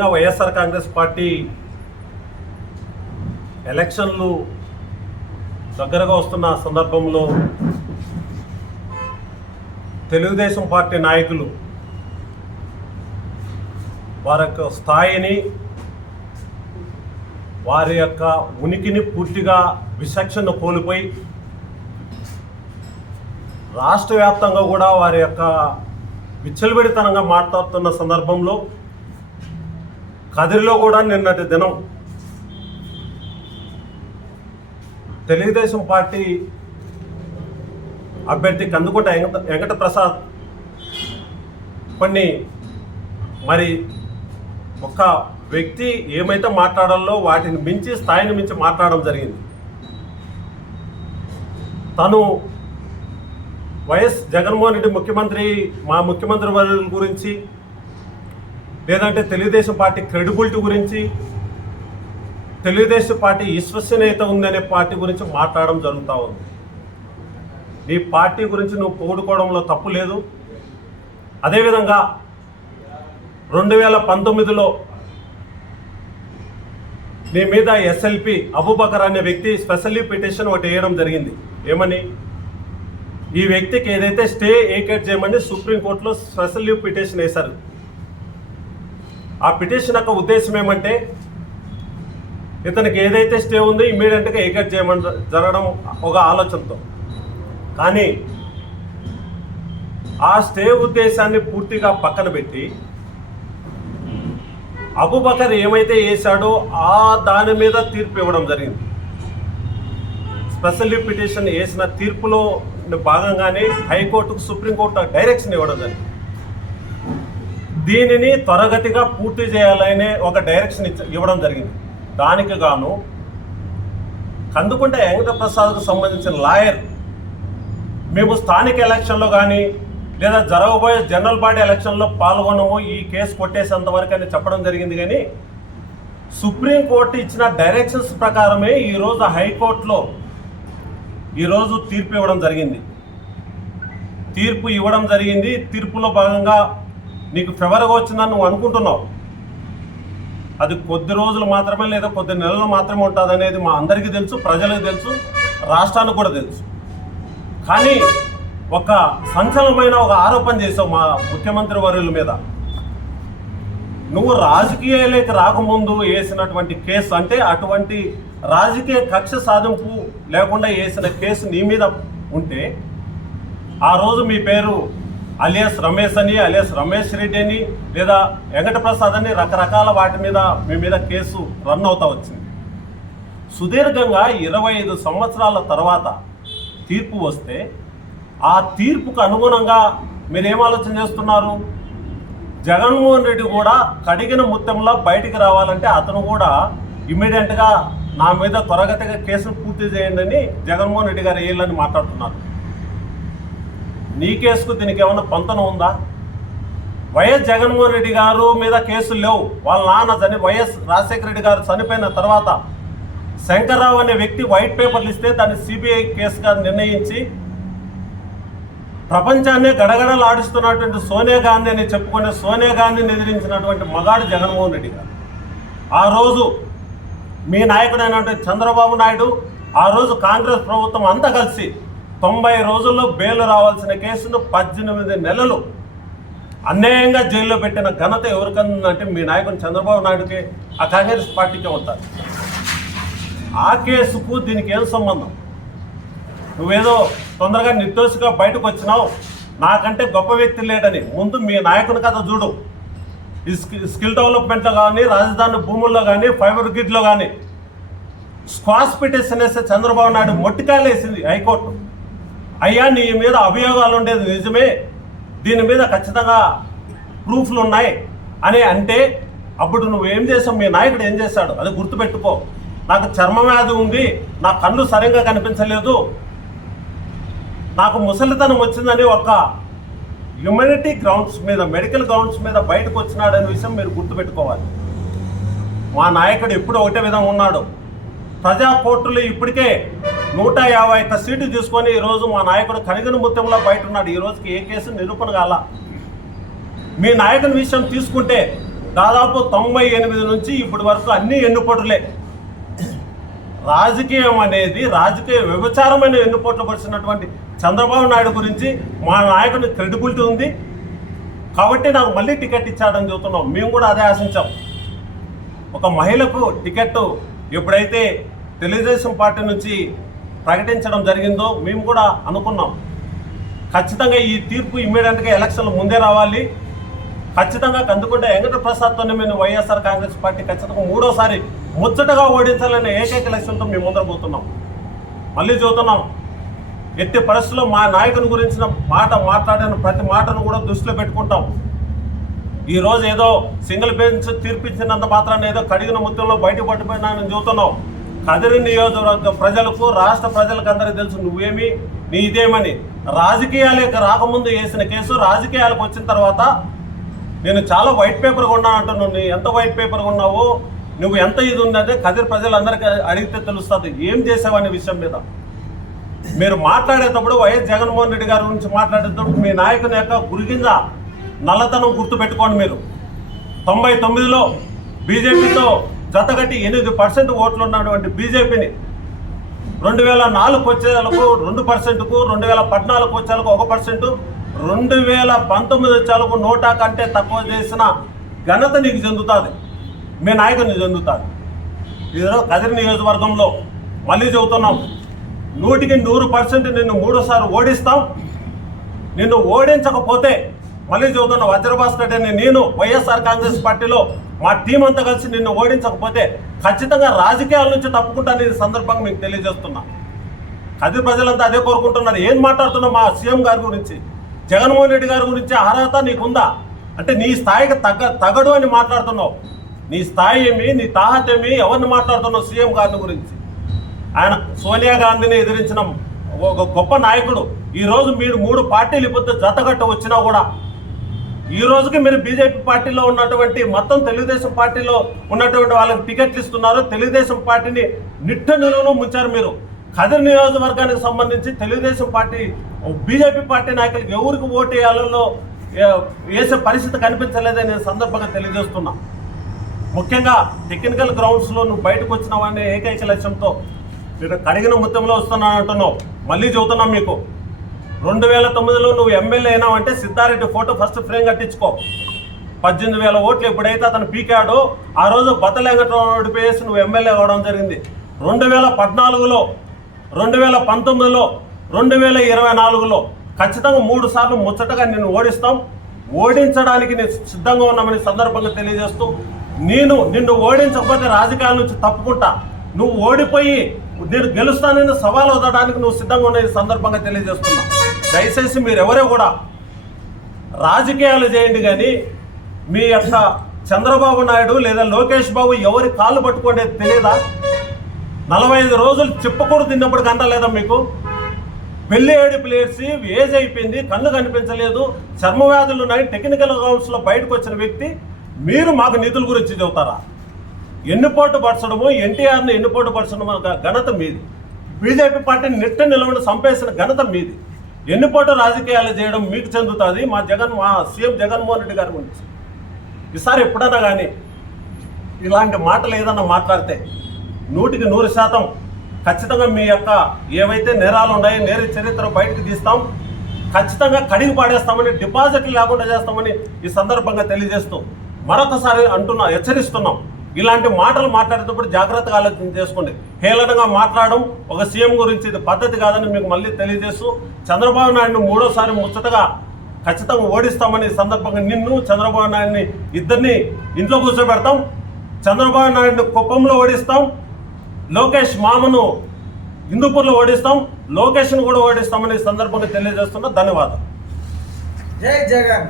ముఖ్యంగా వైఎస్ఆర్ కాంగ్రెస్ పార్టీ ఎలక్షన్లు దగ్గరగా వస్తున్న సందర్భంలో తెలుగుదేశం పార్టీ నాయకులు వారి యొక్క స్థాయిని వారి యొక్క ఉనికిని పూర్తిగా విచక్షణ కోల్పోయి రాష్ట్ర వ్యాప్తంగా కూడా వారి యొక్క విచ్చలబెడితనంగా మాట్లాడుతున్న సందర్భంలో కదిరిలో కూడా నిన్నటి దినం తెలుగుదేశం పార్టీ అభ్యర్థి కందుకుంట వెంకట వెంకట ప్రసాద్ కొన్ని మరి ఒక వ్యక్తి ఏమైతే మాట్లాడాలో వాటిని మించి స్థాయిని మించి మాట్లాడడం జరిగింది. తను వైఎస్ జగన్మోహన్ రెడ్డి ముఖ్యమంత్రి మా ముఖ్యమంత్రి వర్యుల గురించి లేదంటే తెలుగుదేశం పార్టీ క్రెడిబిలిటీ గురించి తెలుగుదేశం పార్టీ విశ్వసనీయత ఉందనే పార్టీ గురించి మాట్లాడడం జరుగుతూ ఉంది. నీ పార్టీ గురించి నువ్వు పొగుడుకోవడంలో తప్పు లేదు. అదేవిధంగా రెండు వేల పంతొమ్మిదిలో నీ మీద ఎస్ఎల్పి అబూబకర్ అనే వ్యక్తి స్పెషల్లీ పిటిషన్ ఒకటి వేయడం జరిగింది. ఏమని? ఈ వ్యక్తికి ఏదైతే స్టే ఏకేట్ చేయమని సుప్రీంకోర్టులో స్పెషల్ పిటిషన్ వేశారు. ఆ పిటిషన్ యొక్క ఉద్దేశం ఏమంటే ఇతనికి ఏదైతే స్టే ఉందో ఇమీడియట్గా ఏకట్ చేయమని జరగడం ఒక ఆలోచనతో. కానీ ఆ స్టే ఉద్దేశాన్ని పూర్తిగా పక్కన పెట్టి అబుబకర్ ఏమైతే వేశాడో ఆ దాని మీద తీర్పు ఇవ్వడం జరిగింది. స్పెషల్ పిటిషన్ వేసిన తీర్పులో భాగంగానే హైకోర్టుకు సుప్రీంకోర్టు డైరెక్షన్ ఇవ్వడం జరిగింది. దీనిని త్వరగతిగా పూర్తి చేయాలనే ఒక డైరెక్షన్ ఇచ్చ- ఇవ్వడం జరిగింది. దానికి గాను కందుకుంట వెంకటప్రసాద్కు సంబంధించిన లాయర్ మేము స్థానిక ఎలక్షన్లో కానీ లేదా జరగబోయే జనరల్ బాడీ ఎలక్షన్లో పాల్గొనము ఈ కేసు కొట్టేసేంత వరకు అని చెప్పడం జరిగింది కానీ సుప్రీంకోర్టు ఇచ్చిన డైరెక్షన్స్ ప్రకారమే ఈరోజు హైకోర్టులో ఈరోజు తీర్పు ఇవ్వడం జరిగింది. తీర్పు ఇవ్వడం జరిగింది. తీర్పులో భాగంగా నీకు ఫెవర్గా వచ్చిందని నువ్వు అనుకుంటున్నావు. అది కొద్ది రోజులు మాత్రమే లేదా కొద్ది నెలలు మాత్రమే ఉంటుంది అనేది మా అందరికీ తెలుసు ప్రజలకు తెలుసు రాష్ట్రానికి కూడా తెలుసు. కానీ ఒక సంచలనమైన ఒక ఆరోపణ చేసావు మా ముఖ్యమంత్రి వర్యుల మీద. నువ్వు రాజకీయాలకి రాకముందు వేసినటువంటి కేసు అంటే అటువంటి రాజకీయ కక్ష సాధింపు లేకుండా వేసిన కేసు నీ మీద ఉంటే ఆ రోజు మీ పేరు అలియాస్ రమేష్ అని అలియాస్ రమేష్ రెడ్డి అని లేదా వెంకటప్రసాద్ అని రకరకాల వాటి మీద మీ మీద కేసు రన్ అవుతా వచ్చింది. సుదీర్ఘంగా ఇరవై ఐదు సంవత్సరాల తర్వాత తీర్పు వస్తే ఆ తీర్పుకు అనుగుణంగా మీరు ఏం ఆలోచన చేస్తున్నారు? జగన్మోహన్ రెడ్డి కూడా కడిగిన ముత్యంలో బయటికి రావాలంటే అతను కూడా ఇమ్మీడియట్గా నా మీద త్వరగతిగా కేసును పూర్తి చేయండి అని జగన్మోహన్ రెడ్డి గారు వేయాలని మాట్లాడుతున్నారు? నీ కేసుకు దీనికి ఏమైనా పొంతన ఉందా? వైఎస్ జగన్మోహన్ రెడ్డి గారు మీద కేసులు లేవు. వాళ్ళ నాన్న చని వైఎస్ రాజశేఖర రెడ్డి గారు చనిపోయిన తర్వాత శంకర్రావు అనే వ్యక్తి వైట్ పేపర్లు ఇస్తే దాన్ని సిబిఐ కేసుగా నిర్ణయించి ప్రపంచాన్నే గడగడలాడిస్తున్నటువంటి సోనియా గాంధీ అని చెప్పుకునే సోనియా గాంధీని ఎదిరించినటువంటి మగాడు జగన్మోహన్ రెడ్డి గారు. ఆ రోజు మీ నాయకుడైనటువంటి చంద్రబాబు నాయుడు ఆ రోజు కాంగ్రెస్ ప్రభుత్వం అంతా కలిసి తొంభై రోజుల్లో బెయిల్ రావాల్సిన కేసును పద్దెనిమిది నెలలు అన్యాయంగా జైల్లో పెట్టిన ఘనత ఎవరికందంటే మీ నాయకుడు చంద్రబాబు నాయుడుకి ఆ కాంగ్రెస్ పార్టీకే ఉంటారు. ఆ కేసుకు దీనికి ఏం సంబంధం? నువ్వేదో తొందరగా నిర్దోషిగా బయటకు వచ్చినావు. నాకంటే గొప్ప వ్యక్తి లేడని. ముందు మీ నాయకుని కథ చూడు. ఈ స్కి- స్కిల్ డెవలప్మెంట్లో కానీ రాజధాని భూముల్లో కానీ ఫైబర్ గ్రిడ్లో కానీ స్క్వాష్ పిటిషన్ వేస్తే చంద్రబాబు నాయుడు మొట్టికాయలు వేసింది హైకోర్టు. అయ్యా నీ మీద అభియోగాలు ఉండేది నిజమే. దీని మీద ఖచ్చితంగా ప్రూఫ్లు ఉన్నాయి అని అంటే అప్పుడు నువ్వేం చేసావు? మీ నాయకుడు ఏం చేశాడు? అది గుర్తుపెట్టుకో. నాకు చర్మ వ్యాధి ఉంది. నా కళ్ళు సరిగ్గా కనిపించలేదు. నాకు ముసలితనం వచ్చిందని ఒక హ్యుమానిటీ గ్రౌండ్స్ మీద మెడికల్ గ్రౌండ్స్ మీద బయటకు వచ్చినాడనే విషయం మీరు గుర్తుపెట్టుకోవాలి. మా నాయకుడు ఎప్పుడు ఒకటే విధంగా ఉన్నాడు. ప్రజా కోర్టులు ఇప్పటికే నూట యాభై ఐదు సీటు తీసుకొని ఈరోజు మా నాయకుడు కనిగిన ముత్యంలో బయట ఉన్నాడు ఈ రోజుకి ఏ కేసు నిరూపణ కాల. మీ నాయకుని విషయం తీసుకుంటే దాదాపు తొంభై ఎనిమిది నుంచి ఇప్పటి వరకు అన్ని ఎన్నుపోటులే. రాజకీయం అనేది రాజకీయ వ్యభిచారమైన ఎన్నుపోట్లు పరిచినటువంటి చంద్రబాబు నాయుడు గురించి మా నాయకుని క్రెడిబిలిటీ ఉంది. కాబట్టి నాకు మళ్ళీ టికెట్ ఇచ్చాడని చెబుతున్నాం. మేము కూడా అదే ఆశించాం. ఒక మహిళకు టికెట్ ఎప్పుడైతే తెలుగుదేశం పార్టీ నుంచి ప్రకటించడం జరిగిందో మేము కూడా అనుకున్నాం. ఖచ్చితంగా ఈ తీర్పు ఇమ్మీడియట్గా ఎలక్షన్లు ముందే రావాలి. ఖచ్చితంగా కందుకుంటే వెంకట ప్రసాద్తోనే మేము వైఎస్ఆర్ కాంగ్రెస్ పార్టీ ఖచ్చితంగా మూడోసారి ముచ్చటగా ఓడించాలనే ఏకైక లక్ష్యంతో మేము ముందర పోతున్నాం. మళ్ళీ చూస్తున్నాం. ఎట్టి పరిస్థితుల్లో మా నాయకుని గురించిన మాట మాట్లాడిన ప్రతి మాటను కూడా దృష్టిలో పెట్టుకుంటాం. ఈరోజు ఏదో సింగిల్ బెంచ్ తీర్పిచ్చినంత మాత్రాన్ని ఏదో కడిగిన ముద్దంలో బయట పట్టిపోయినానని చూస్తున్నాం. కదిరి నియోజకవర్గ ప్రజలకు రాష్ట్ర ప్రజలకు అందరికీ తెలుసు నువ్వేమి నీ ఇదేమని రాజకీయాలకు రాకముందు వేసిన కేసు రాజకీయాలకు వచ్చిన తర్వాత నేను చాలా వైట్ పేపర్ కొన్నాను అంటున్నాను నీ ఎంత వైట్ పేపర్ కొన్నావు నువ్వు ఎంత ఇది ఉందంటే కదిరి ప్రజలందరికీ అడిగితే తెలుస్తుంది. ఏం చేసావనే విషయం మీద. మీరు మాట్లాడేటప్పుడు వైఎస్ జగన్మోహన్ రెడ్డి గారి గురించి మాట్లాడేటప్పుడు మీ నాయకుని యొక్క గురిగింజ నల్లతనం గుర్తుపెట్టుకోండి మీరు. తొంభై తొమ్మిదిలో బీజేపీతో జతగట్టి ఎనిమిది పర్సెంట్ ఓట్లు ఉన్నటువంటి బీజేపీని రెండు వేల నాలుగు వచ్చేలకు రెండు పర్సెంట్కు రెండు వేల పద్నాలుగు వచ్చేలకు ఒక పర్సెంట్ రెండు వేల పంతొమ్మిది వచ్చేలకు నోటా కంటే తక్కువ చేసిన ఘనత నీకు చెందుతుంది. మీ నాయకుని చెందుతుంది. ఈరోజు కదిరి నియోజకవర్గంలో మళ్ళీ చెబుతున్నాం నూటికి నూరు పర్సెంట్ నిన్ను మూడోసారి ఓడిస్తాం. నిన్ను ఓడించకపోతే మళ్ళీ చెబుతున్నా వజ్రభాస్కర్ అని నేను వైఎస్ఆర్ కాంగ్రెస్ పార్టీలో మా టీం అంతా కలిసి నిన్ను ఓడించకపోతే ఖచ్చితంగా రాజకీయాల నుంచి తప్పుకుంటాను ఈ సందర్భంగా మీకు తెలియజేస్తున్నా. కదిరి ప్రజలంతా అదే కోరుకుంటున్నారు. ఏం మాట్లాడుతున్నావు మా సీఎం గారి గురించి? జగన్మోహన్ రెడ్డి గారి గురించి అర్హత నీకుందా? అంటే నీ స్థాయికి తగ్గ తగడు అని మాట్లాడుతున్నావు. నీ స్థాయి ఏమి నీ తాహత ఏమి? ఎవరిని మాట్లాడుతున్నావు సీఎం గారిని గురించి? ఆయన సోనియా గాంధీని ఎదిరించిన ఒక గొప్ప నాయకుడు. ఈరోజు మీరు మూడు పార్టీలు ఇప్పుడు జతగట్ట వచ్చినా కూడా ఈ రోజుకి మీరు బీజేపీ పార్టీలో ఉన్నటువంటి మొత్తం తెలుగుదేశం పార్టీలో ఉన్నటువంటి వాళ్ళకి టికెట్లు ఇస్తున్నారు. తెలుగుదేశం పార్టీని నిట్ట నిలువను ముంచారు మీరు. కదిరి నియోజకవర్గానికి సంబంధించి తెలుగుదేశం పార్టీ బీజేపీ పార్టీ నాయకులకు ఎవరికి ఓటు వేయాలలో వేసే పరిస్థితి కనిపించలేదని నేను సందర్భంగా తెలియజేస్తున్నా. ముఖ్యంగా టెక్నికల్ గ్రౌండ్స్లో నువ్వు బయటకు వచ్చినావనే ఏకైక లక్ష్యంతో నేను కడిగిన ముత్యంలో వస్తున్నాను అంటున్నావు మళ్ళీ చెబుతున్నాం మీకు. రెండు వేల తొమ్మిదిలో నువ్వు ఎమ్మెల్యే అయినావంటే సిద్ధారెడ్డి ఫోటో ఫస్ట్ ఫ్రేమ్ కట్టించుకో. పద్దెనిమిది వేల ఓట్లు ఎప్పుడైతే అతను పీకాడో ఆ రోజు బతలెంగటోడి పేసి నువ్వు ఎమ్మెల్యే అవడం జరిగింది. రెండు వేల పద్నాలుగులో రెండు వేల పంతొమ్మిదిలో రెండు వేల ఇరవై నాలుగులో ఖచ్చితంగా మూడు సార్లు ముచ్చటగా నిన్ను ఓడిస్తాం. ఓడించడానికి నేను సిద్ధంగా ఉన్నామని సందర్భంగా తెలియజేస్తూ నేను నిన్ను ఓడించకపోతే రాజకీయాల నుంచి తప్పుకుంటా. నువ్వు ఓడిపోయి నేను గెలుస్తానని సవాల్ వదడానికి నువ్వు సిద్ధంగా ఉన్న సందర్భంగా తెలియజేస్తున్నా. దయచేసి మీరెవరో కూడా రాజకీయాలు చేయండి కానీ మీ యొక్క చంద్రబాబు నాయుడు లేదా లోకేష్ బాబు ఎవరి కాళ్ళు పట్టుకోండి తెలియదా? నలభై ఐదు రోజులు చెప్పకూడదు తిన్నప్పుడు కంటలేదా మీకు? పెళ్ళి ఏడుపు లేచి ఏజ్ అయిపోయింది కళ్ళు కనిపించలేదు చర్మ వ్యాధులు ఉన్నాయి టెక్నికల్ గ్రౌండ్స్లో బయటకు వచ్చిన వ్యక్తి మీరు మాకు నిధుల గురించి చెబుతారా? ఎన్నుపోటు పరచడము ఎన్టీఆర్ని ఎన్నుపోటు పరచడము ఘనత మీది. బీజేపీ పార్టీని నిట్ట నిలవని చంపేసిన ఘనత మీది. ఎన్నుపోటు రాజకీయాలు చేయడం మీకు చెందుతుంది? మా జగన్ మా సీఎం జగన్మోహన్ రెడ్డి గారి గురించి. ఈసారి ఎప్పుడన్నా కానీ ఇలాంటి మాటలు ఏదన్నా మాట్లాడితే నూటికి నూరు శాతం ఖచ్చితంగా మీ యొక్క ఏవైతే నేరాలు ఉన్నాయో నేర చరిత్ర బయటకు తీస్తాం. ఖచ్చితంగా కడిగి పాడేస్తామని డిపాజిట్లు లేకుండా చేస్తామని ఈ సందర్భంగా తెలియజేస్తూ మరొకసారి అంటున్నా హెచ్చరిస్తున్నాం. ఇలాంటి మాటలు మాట్లాడేటప్పుడు జాగ్రత్తగా ఆలోచన చేసుకోండి. హేళనగా మాట్లాడడం ఒక సీఎం గురించి ఇది పద్ధతి కాదని మీకు మళ్ళీ తెలియజేస్తూ చంద్రబాబు నాయుడిని మూడోసారి ముచ్చటగా ఖచ్చితంగా ఓడిస్తామని సందర్భంగా నిన్ను చంద్రబాబు నాయుడిని ఇద్దరిని ఇంట్లో కూర్చోబెడతాం. చంద్రబాబు నాయుడిని కుప్పంలో ఓడిస్తాం. లోకేష్ మామను హిందూపూర్లో ఓడిస్తాం. లోకేష్ను కూడా ఓడిస్తామని సందర్భంగా తెలియజేస్తున్నా. ధన్యవాదాలు. జై జగన్.